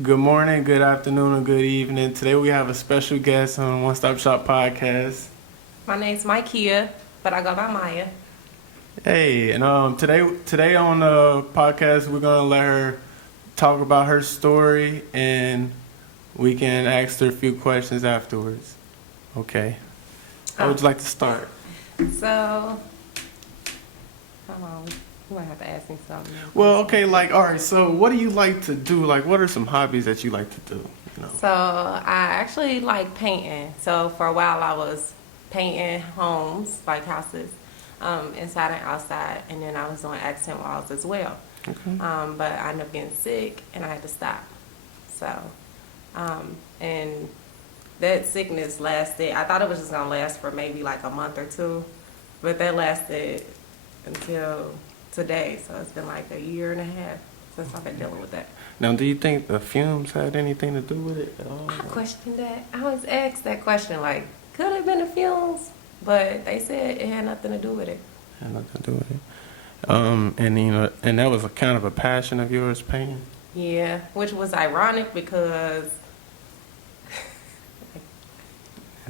Good morning, good afternoon, and good evening. Today we have a special guest on One Stop Shop podcast. My name's Michaela, but I go by Maya. Hey, and today on the podcast we're gonna let her talk about her story, and we can ask her a few questions afterwards. Okay. How would you like to start? So, hold on. You might have to ask me something. Well, okay, all right. So, what do you like to do? What are some hobbies that you like to do? So, I actually like painting. So, for a while, I was painting homes, like houses, inside and outside, and then I was doing accent walls as well. Okay. But I ended up getting sick, and I had to stop. So, and that sickness lasted. I thought it was just gonna last for maybe like a month or two, but that lasted until today. So it's been like a year and a half since I've been dealing with that. Now, do you think the fumes had anything to do with it at all? I questioned that. I was asked that question, like, could it have been the fumes? But they said it had nothing to do with it. Had nothing to do with it. And that was a kind of a passion of yours, painting. Yeah, which was ironic because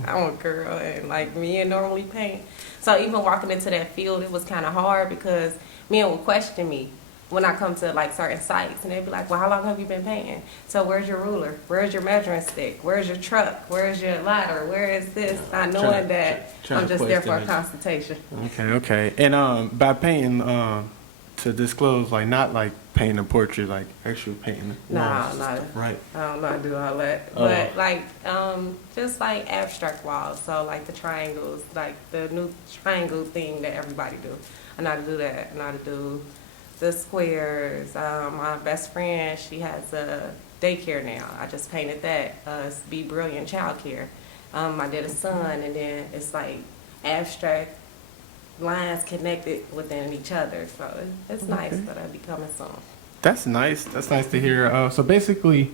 I'm a girl and like men normally paint. So even walking into that field, it was kind of hard because men would question me when I come to like certain sites, and they'd be like, "Well, how long have you been painting? So where's your ruler? Where's your measuring stick? Where's your truck? Where's your ladder? Where is this?" Not knowing that I'm just there for a consultation. Okay. And by painting, to disclose, like not like painting a portrait, like actual painting. No, right. I don't know how to do all that. Oh. But like, just like abstract walls. So like the triangles, like the new triangle thing that everybody do. I know how to do that. I know how to do the squares. My best friend, she has a daycare now. I just painted that. It's Be Brilliant Child Care. I did a sun, and then it's like abstract lines connected within each other. So it's nice that I'll be coming soon. That's nice. That's nice to hear. So basically,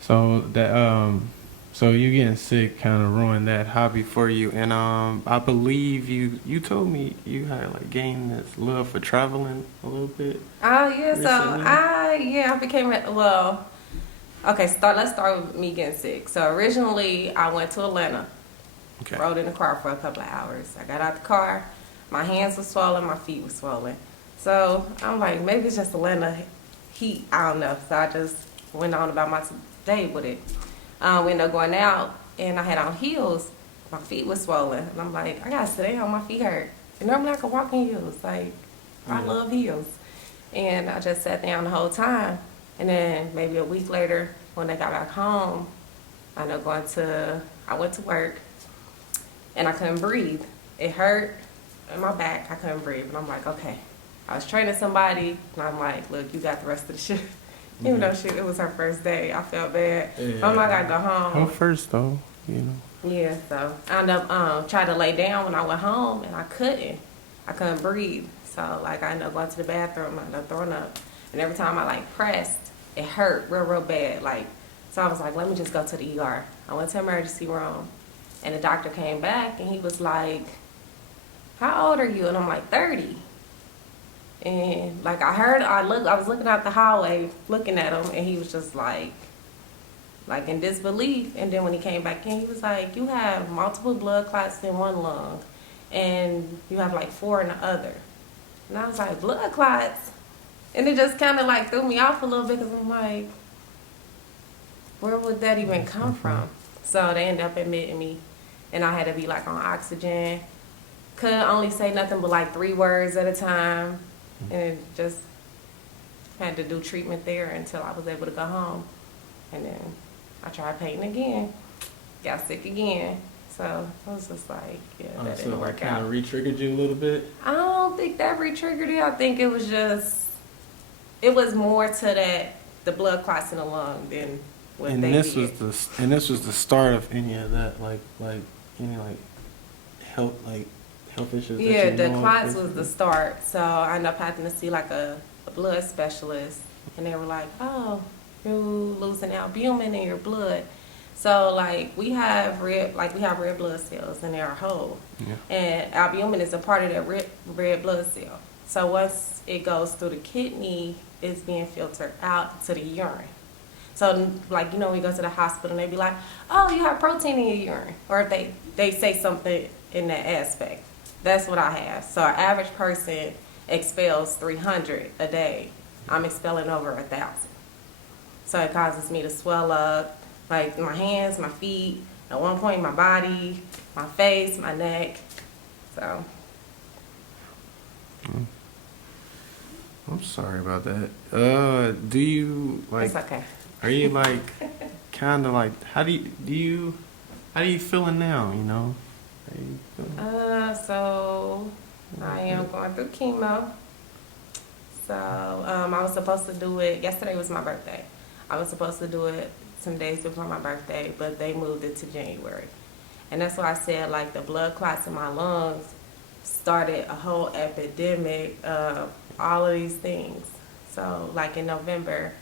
so you getting sick kind of ruined that hobby for you. And I believe you told me you had like gained this love for traveling a little bit. Oh yeah, recently. I became let's start with me getting sick. So originally I went to Atlanta. Okay. Rode in the car for a couple of hours. I got out the car, my hands were swollen, my feet were swollen. So I'm like, maybe it's just Atlanta heat, I don't know. So I just went on about my day with it. We ended up going out, and I had on heels. My feet were swollen, and I'm like, I gotta sit down, my feet hurt. And normally I can walk in heels, like, I love heels. And I just sat down the whole time. And then maybe a week later, when I got back home, I went to work, and I couldn't breathe. It hurt in my back, I couldn't breathe. And I'm like, okay. I was training somebody, and I'm like, look, you got the rest of the shift. Even though it was her first day, I felt bad. Yeah. I'm like, I gotta go home. Home first, though, Yeah, so I ended up trying to lay down when I went home, and I couldn't breathe. So like I ended up going to the bathroom, I ended up throwing up, and every time I like pressed, it hurt real bad. Like, so I was like, let me just go to the ER. I went to emergency room, and the doctor came back, and he was like, how old are you? And I'm like, 30. And like I was looking out the hallway, looking at him, and he was just like in disbelief. And then when he came back in, he was like, you have multiple blood clots in one lung, and you have like 4 in the other. And I was like, blood clots? And it just kind of like threw me off a little bit, because I'm like, where would that even come from? So they ended up admitting me, and I had to be like on oxygen. Couldn't only say nothing but like 3 words at a time. And just had to do treatment there until I was able to go home. And then I tried painting again, got sick again. So I was just like, that didn't work out. So it kind of re-triggered you a little bit? I don't think that re-triggered it. I think it was more to the blood clots in the lung than what they did. And this was the start of any of that, like any health issues? Yeah, the clots was the start. So I ended up having to see like a blood specialist, and they were like, oh, you're losing albumin in your blood. So like we have red blood cells, and they are whole. Yeah. And albumin is a part of that red blood cell. So once it goes through the kidney, it's being filtered out to the urine. So, like, you know, we go to the hospital and they be like, oh, you have protein in your urine. Or if they say something in that aspect. That's what I have. So an average person expels 300 a day. I'm expelling over 1,000. So it causes me to swell up, like my hands, my feet, at one point my body, my face, my neck. So. I'm sorry about that. Do you like? It's okay. Are you like, kind of like? How do you feeling now? You know. How you feeling? So I am going through chemo. So I was supposed to do it. Yesterday was my birthday. I was supposed to do it some days before my birthday, but they moved it to January. And that's why I said, like, the blood clots in my lungs started a whole epidemic of all of these things. So, like, in November,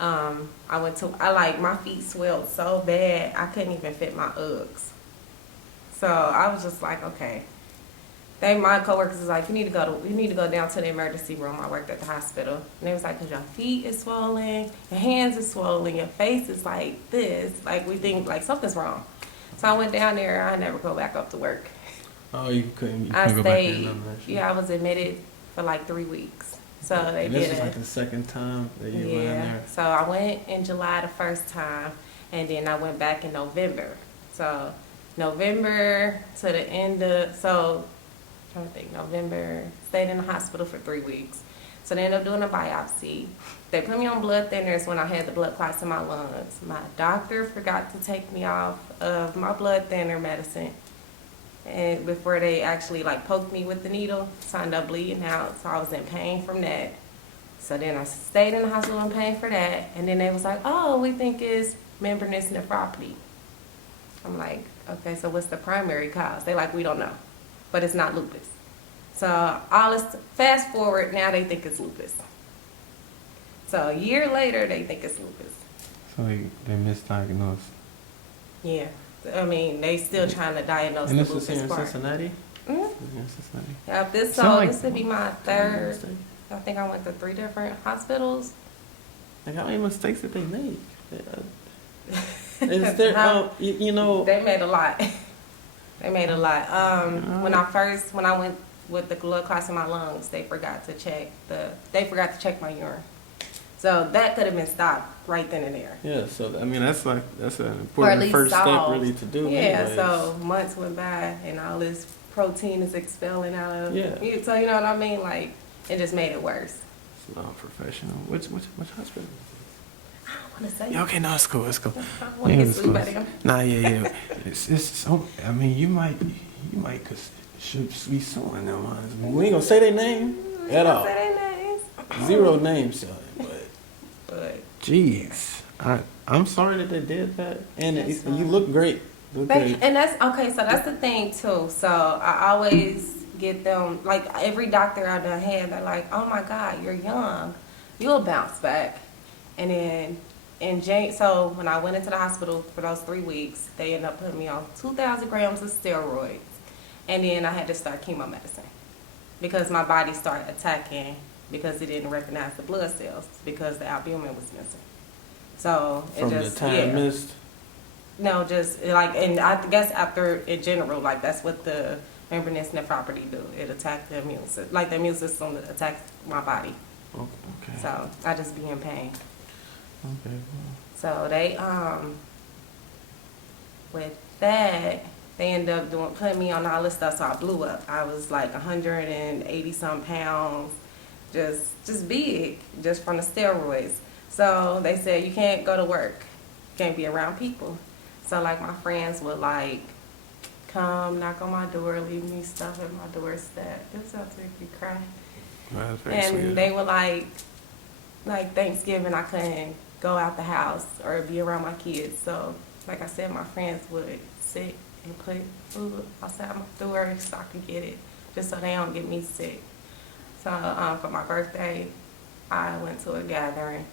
my feet swelled so bad, I couldn't even fit my Uggs. So I was just like, okay. My coworkers was like, you need to go down to the emergency room. I worked at the hospital. And they was like, 'cause your feet is swollen, your hands is swollen, your face is like this. Like, we think, like, something's wrong. So I went down there. I never go back up to work. Oh, you couldn't I go back stayed. in. Yeah, I was admitted for like 3 weeks. So they and did this is it. like the second time that you went in there. So I went in July the first time, and then I went back in November. So November to the end of I'm trying to think. November, stayed in the hospital for 3 weeks. So they ended up doing a biopsy. They put me on blood thinners when I had the blood clots in my lungs. My doctor forgot to take me off of my blood thinner medicine. And before they actually like poked me with the needle, so I ended up bleeding out. So I was in pain from that. So then I stayed in the hospital in pain for that. And then they was like, oh, we think it's membranous nephropathy. I'm like, okay, so what's the primary cause? They like, we don't know, but it's not lupus. So fast forward, now they think it's lupus. So a year later, they think it's lupus. So they misdiagnosed. Yeah. I mean, they still trying to diagnose And the this is lupus here in part. Cincinnati? Mm-hmm. In Cincinnati. Yeah, this would be my third. I think I went to 3 different hospitals. Like, how many mistakes did they make? Is there, you know... They made a lot. They made a lot. When I went with the blood clots in my lungs, they forgot to check my urine. So that could have been stopped right then and there. Yeah, so I mean that's an important first step really to do. Yeah, anyways. So months went by and all this protein is expelling out of So you know what I mean? Like, it just made it worse. It's not professional. Which hospital? I don't want to say. Yeah, okay, no, it's cool. I don't want to get sued by them. Nah, yeah. It's so. I mean, you might should be suing them. Honestly. We ain't gonna say their name at all. Say their names. Zero names, but. Jeez, I'm sorry that they did that, and you look great. And that's okay. So that's the thing too. So I always get them, like, every doctor I done had, they're like, "Oh my God, you're young, you'll bounce back." And then so when I went into the hospital for those 3 weeks, they ended up putting me on 2,000 grams of steroids, and then I had to start chemo medicine because my body started attacking. Because it didn't recognize the blood cells because the albumin was missing. So from the time missed. No, just like, and I guess after in general, like that's what the membranous nephropathy do. It attacked the immune system, like the immune system attacks my body. Okay. So I just be in pain. Okay. So they with that, they ended up putting me on all this stuff. So I blew up. I was like 180 some pounds. Just big, just from the steroids. So they said, you can't go to work, you can't be around people. So like my friends would like come knock on my door, leave me stuff at my doorstep. It was about to make me cry. Well, that's and sweet. They were like Thanksgiving, I couldn't go out the house or be around my kids. So like I said, my friends would sit and put food outside my door so I could get it, just so they don't get me sick. So for my birthday, I went to a gathering.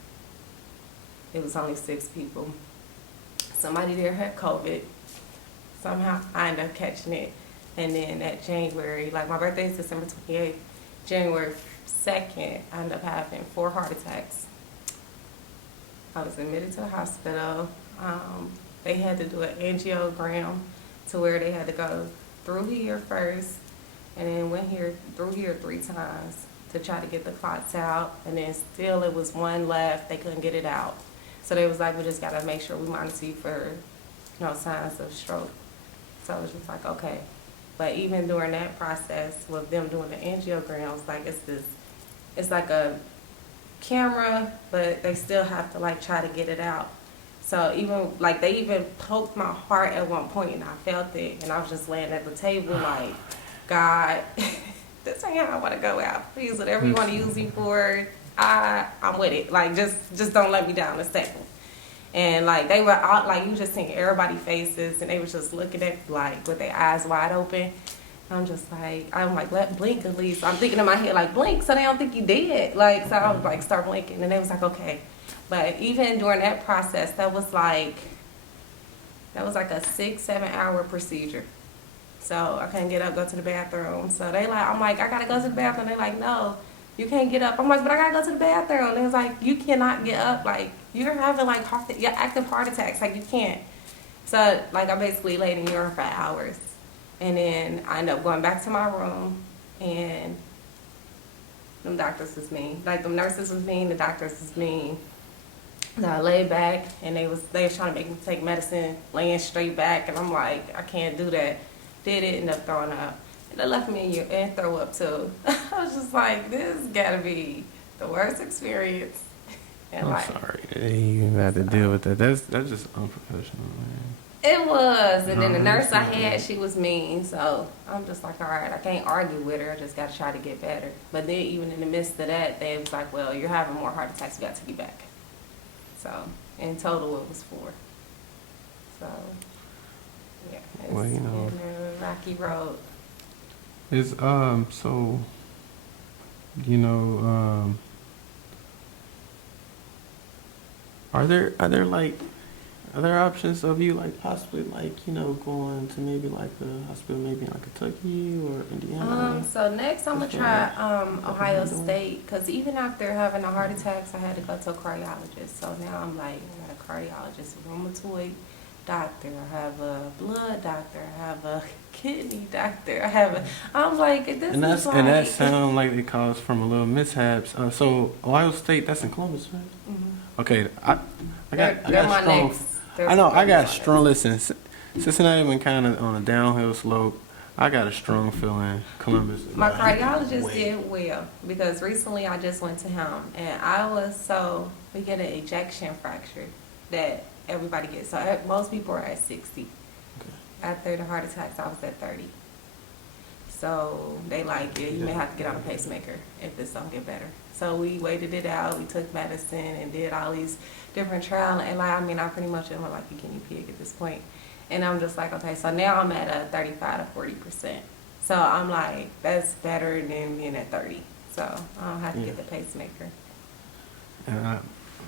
It was only 6 people. Somebody there had COVID. Somehow I ended up catching it. And then that January, like my birthday is December 28th, January 2nd, I ended up having 4 heart attacks. I was admitted to the hospital. They had to do an angiogram to where they had to go through here first and then went here through here 3 times to try to get the clots out. And then still it was one left. They couldn't get it out. So they was like, we just got to make sure we monitor you for signs of stroke. So it was just like, okay. But even during that process with them doing the angiograms, like it's like a camera, but they still have to like try to get it out. So even like they even poked my heart at one point and I felt it and I was just laying at the table like, God, this ain't how I want to go out. Please, whatever you want to use me for, I'm with it. Like just don't let me down this table. And like they were out, like you just seeing everybody's faces and they were just looking at like with their eyes wide open. I'm like, let blink at least. I'm thinking in my head, like, blink so they don't think you dead. Like, so I was like, start blinking. And they was like, okay. But even during that process, that was like a 6-7 hour procedure. So I couldn't get up, go to the bathroom. So I'm like, I gotta go to the bathroom. They like, no, you can't get up. I'm like, but I gotta go to the bathroom. They was like, you cannot get up. Like, you're having like active heart attacks. Like, you can't. So like I basically laid in urine for hours. And then I ended up going back to my room, and them doctors was mean. Like, them nurses was mean, the doctors was mean. And I laid back, and they was trying to make me take medicine, laying straight back, and I'm like, I can't do that. Did it, ended up throwing up. And they left me and throw up too. I was just like, this gotta be the worst experience. And I'm sorry that you had to deal with that. That's just unprofessional, man. It was, and then the nurse I had, she was mean, so I'm just like, all right, I can't argue with her, I just got to try to get better. But then even in the midst of that, they was like, well, you're having more heart attacks, we got to take you back. So, in total, it was 4. So, yeah, it's well, been a rocky road. It's, so, are there like other options of you like possibly like going to maybe like a hospital maybe in like Kentucky or Indiana? So next I'm gonna try Ohio State, because even after having the heart attacks I had to go to a cardiologist. So now I'm like, I got a cardiologist, a rheumatoid doctor, I have a blood doctor, I have a kidney doctor, I'm like, this and is like, and that sounds like it caused from a little mishaps. So Ohio State, that's in Columbus, right? Mm-hmm. Okay, I got my strong. next. I know I got strong. Listen, Cincinnati been kind of on a downhill slope. I got a strong feeling Columbus. My cardiologist did well, because recently I just went to him and we get an ejection fracture that everybody gets. So most people are at 60. Okay. After the heart attacks, I was at 30. So they like, yeah, you may have to get on a pacemaker if this don't get better. So we waited it out. We took medicine and did all these different trials. And I pretty much am like a guinea pig at this point. And I'm just like, okay, so now I'm at a 35 to 40%. So I'm like, that's better than being at 30. So I don't have to get the pacemaker.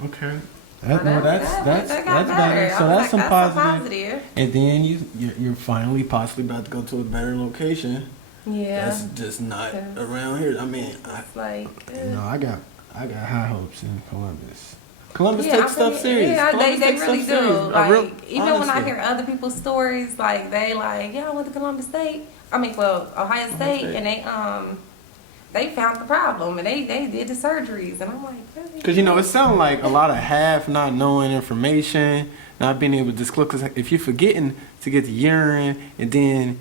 Okay. That That's better. So that's some positive. And then you're finally possibly about to go to a better location. Yeah. That's just not around here. I mean, I got high hopes in Columbus. Columbus takes stuff serious. Yeah, they really do. Like, even honestly, when I hear other people's stories, like they like, yeah, I went to Columbus State. Ohio State, and they found the problem and they did the surgeries, and I'm like, really? Because it sounds like a lot of half not knowing information, not being able to disclose. Because if you're forgetting to get the urine, and then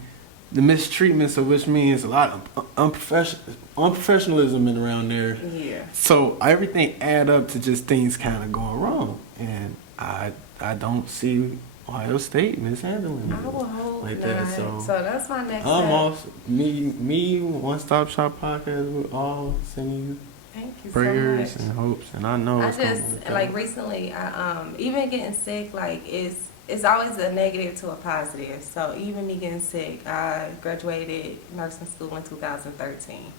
the mistreatment, so which means a lot of unprofessionalism in around there. Yeah. So everything add up to just things kind of going wrong, and I don't see Ohio State mishandling I will hope like not. that. So that's my next I'm step. also me One Stop Shop podcast. We're all sending you Thank you prayers so much. and hopes, and I know it's gonna work out. Like recently, I even getting sick, like it's always a negative to a positive. So even me getting sick, I graduated nursing school in 2013.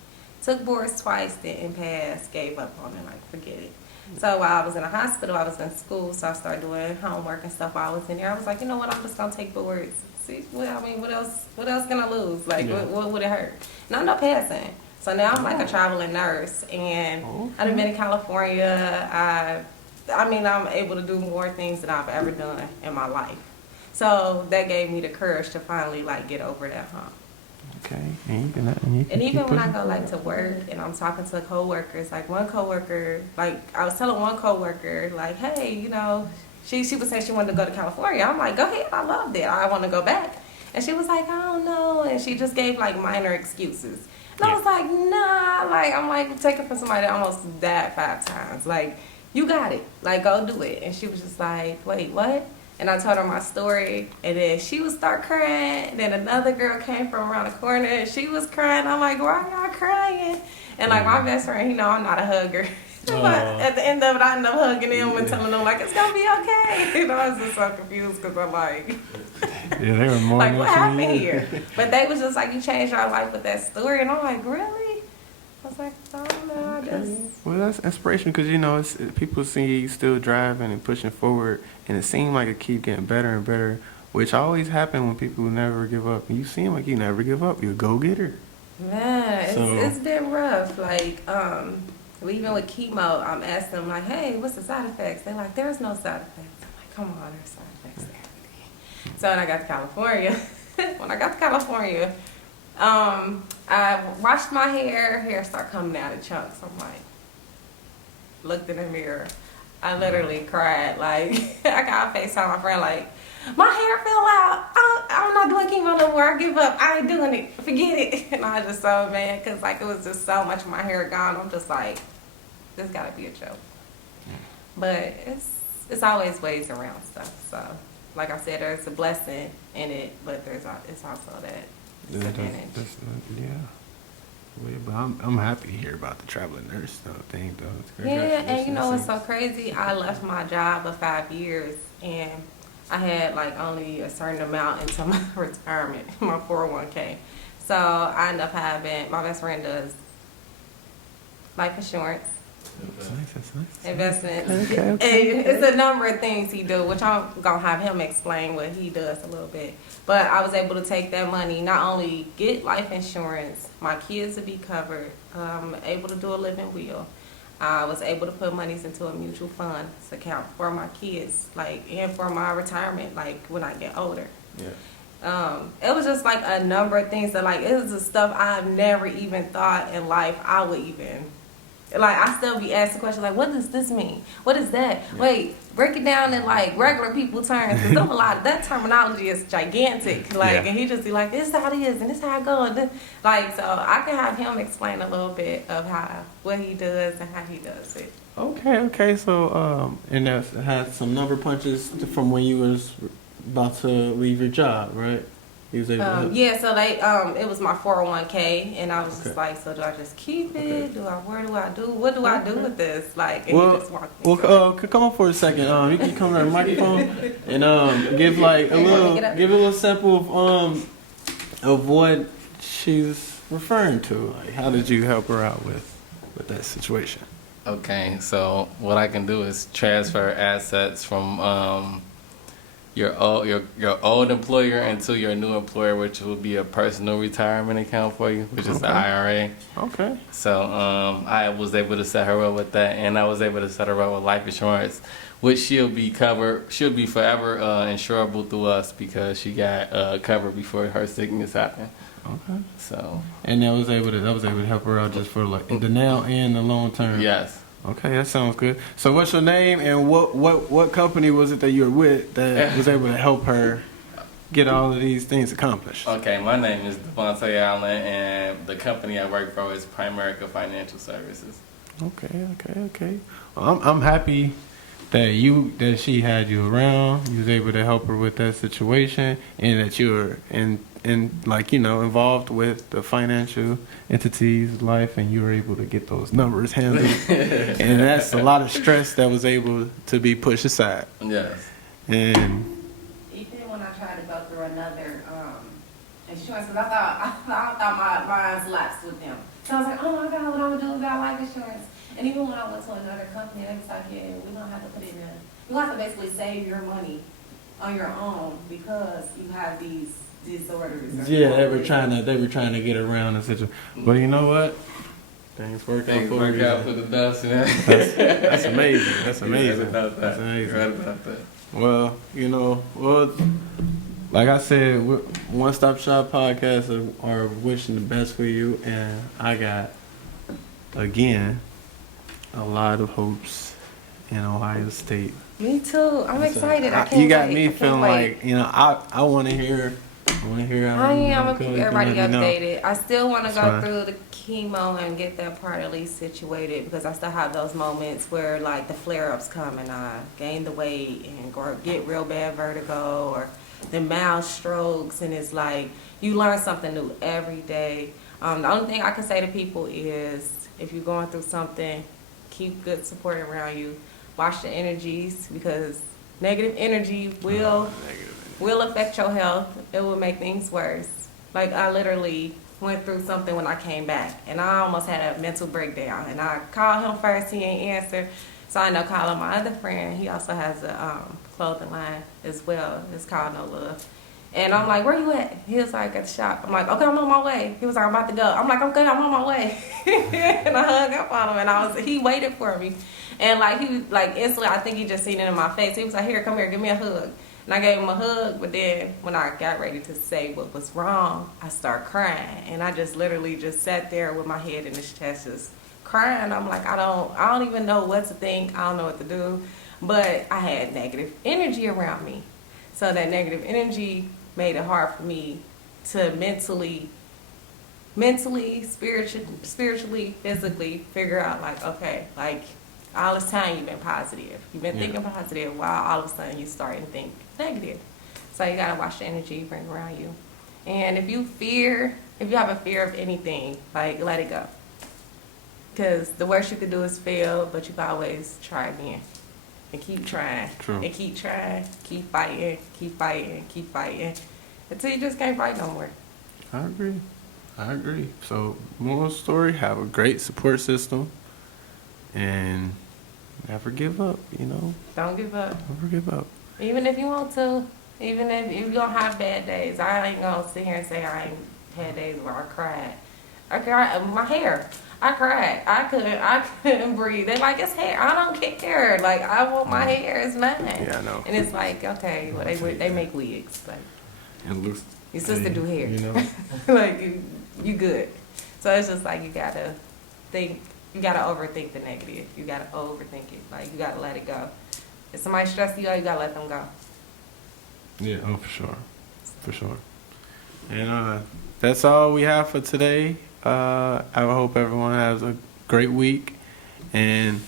Took boards twice, didn't pass, gave up on it, like forget it. So while I was in the hospital, I was in school, so I started doing homework and stuff while I was in there. I was like, you know what, I'm just gonna take boards. See, what else can I lose? Like, what would it hurt? And I ended up passing. So now I'm like a traveling nurse, and I've been in California. I I'm able to do more things than I've ever done in my life. So that gave me the courage to finally like get over that hump. Okay, and you can And even keep when I pushing go like to forward. work and I'm talking to coworkers, like one coworker, like I was telling one coworker, like, hey, you know, she was saying she wanted to go to California. I'm like, go ahead, I loved it. I want to go back. And she was like, I don't know. And she just gave like minor excuses. And I was like, nah, like I'm like taking from somebody that almost died 5 times. Like, you got it. Like, go do it. And she was just like, wait, what? And I told her my story, and then she would start crying. And then another girl came from around the corner, and she was crying. I'm like, why y'all crying? And like my best friend, he know I'm not a hugger. But at the end of it, I end up hugging them and telling them like it's gonna be okay. You know, I was just so confused because I'm like, Yeah, they were more like what happened here? But they was just like, you changed our life with that story, and I'm like, really? I was like, I don't know, I just. Well, that's inspiration because you know people see you still driving and pushing forward, and it seemed like it keep getting better and better, which always happen when people never give up. And you seem like you never give up. You're a go getter. Man, So- it's been rough. Like, even with chemo, I'm asking them like, hey, what's the side effects? They're like, there's no side effects. I'm like, come on, there's side effects to everything. So when I got to California, I washed my hair started coming out of chunks. I'm like, looked in the mirror. I literally cried. Like, I got FaceTime my friend like, my hair fell out. I'm not doing chemo no more. I give up. I ain't doing it. Forget it. And I was just so mad because like it was just so much of my hair gone. I'm just like, this gotta be a joke. But it's always ways around stuff. So, like I said, there's a blessing in it, but it's also that disadvantage. Yeah. Well, but I'm happy to hear about the traveling nurse thing though. It's Yeah, and you know what's so Congratulations. crazy? I left my job of 5 years and I had like only a certain amount into my retirement, my 401k. So I ended up having, my best friend does life insurance, That's nice. That's nice. investments. Okay. And it's a number of things he do, which I'm gonna have him explain what he does a little bit. But I was able to take that money, not only get life insurance, my kids to be covered, able to do a living will. I was able to put monies into a mutual funds account for my kids, like, and for my retirement, like when I get older. Yeah. It was just like a number of things that like, it was the stuff I've never even thought in life I would even. Like, I still be asking questions like, what does this mean? What is that? Yeah. Wait, break it down in, like, regular people terms. Because a lot of that terminology is gigantic. Like, Yeah. and he just be like, this is how it is, and this is how it goes. And like, so I can have him explain a little bit of what he does and how he does it. Okay. So and that had some number punches from when you was about to leave your job, right? He was able to help. Yeah, so they it was my 401k, and I was just Okay. like, so do I just keep it? Okay. What do I do with this? Like, and he Well, just walked me through it. come on for a second. You can come to the microphone and give like a Hey, little, get up. give a little sample of what she's referring to. Like, how did you help her out with that situation? Okay, so what I can do is transfer assets from your old employer into your new employer, which will be a personal retirement account for you, which is the Okay. IRA. Okay. So I was able to set her up with that, and I was able to set her up with life insurance, which she'll be forever insurable through us because she got covered before her sickness happened. Okay. So And that was able to help her out just for like the now and the long term. yes. Okay, that sounds good. So what's your name and what company was it that you were with that was able to help her get all of these things accomplished? Okay, my name is Devontae Allen, and the company I work for is Primerica Financial Services. Okay. Well, I'm happy that she had you around. You was able to help her with that situation, and that you were involved with the financial entities life, and you were able to get those numbers handled. And that's a lot of stress that was able to be pushed aside. Yes. And Even when I tried to go through another insurance, because I thought my lines lapsed with them. So I was like, oh my God, what I'm going to do about life insurance? And even when I went to another company, they was like, yeah, we're going to have to put it in. You have to basically save your money on your own because you have these disorders. yeah, they were trying to get around the situation. But you know what? Things work Things out work for out you. for the best. Man. That's amazing. That's amazing. You're right about that. That's amazing. You're right about that. Well, like I said, One Stop Shop podcast are wishing the best for you, and I got, again, a lot of hopes in Ohio State. Me too. I'm excited. I can't You got wait. me I can't feeling wait. like, I want to hear. How I am. I'm good, gonna keep everybody let me know. updated. I still want to That's go fine. through the chemo and get that part at least situated because I still have those moments where like the flare-ups come and I gain the weight and or get real bad vertigo or the mild strokes, and it's like you learn something new every day. The only thing I can say to people is if you're going through something, keep good support around you. Watch the energies because negative energy will affect your health. It will make things worse. Like I literally went through something when I came back and I almost had a mental breakdown and I called him first, he ain't answer. So I ended up calling my other friend. He also has a clothing line as well. It's called No Love. And I'm like, where you at? He was like, at the shop. I'm like, okay, I'm on my way. He was like, I'm about to go. I'm like, I'm good, I'm on my way. And I hung up on him and he waited for me. And like he like instantly, I think he just seen it in my face. He was like, here, come here, give me a hug. And I gave him a hug, but then when I got ready to say what was wrong, I started crying. And I just literally just sat there with my head in his chest, just crying. I'm like, I don't even know what to think. I don't know what to do. But I had negative energy around me. So that negative energy made it hard for me to mentally, spiritually, physically figure out like, okay, like all this time you've been positive. You've been thinking positive while all of a sudden you start to think negative. So you gotta watch the energy you bring around you. And if you have a fear of anything, like let it go. Because the worst you could do is fail, but you can always try again. And keep trying. True. And keep trying. Keep fighting. Keep fighting. Keep fighting. Until you just can't fight no more. I agree. So, moral story, have a great support system and never give up, Don't give up. Never give up. Even if you want to. Even if you don't have bad days. I ain't going to sit here and say I ain't had days where I cried. I cried. My hair. I cried. I couldn't breathe. They're like, it's hair. I don't care. Like, I want my hair. It's mine. Yeah, I know. And it's like, okay, well, they make wigs. But And looks. your sister do hair. Like, like, you good. So it's just like you got to think. You got to overthink the negative. You got to overthink it. Like, you got to let it go. If somebody stressed you out, you got to let them go. yeah, for sure. And that's all we have for today. I hope everyone has a great week. And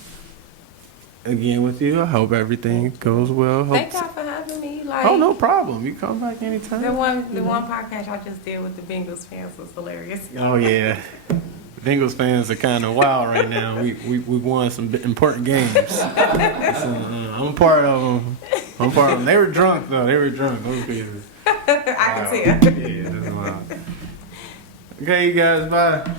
again with you, I hope everything goes well. Thank y'all for having me. Like, Oh, no problem. You come back anytime. The one podcast I just did with the Bengals fans was hilarious. Oh, yeah. Bengals fans are kind of wild right now. We won some important games. So, I'm a part of them. They were drunk, though. Those people. I can tell. Yeah, that's wild. Okay, you guys, bye.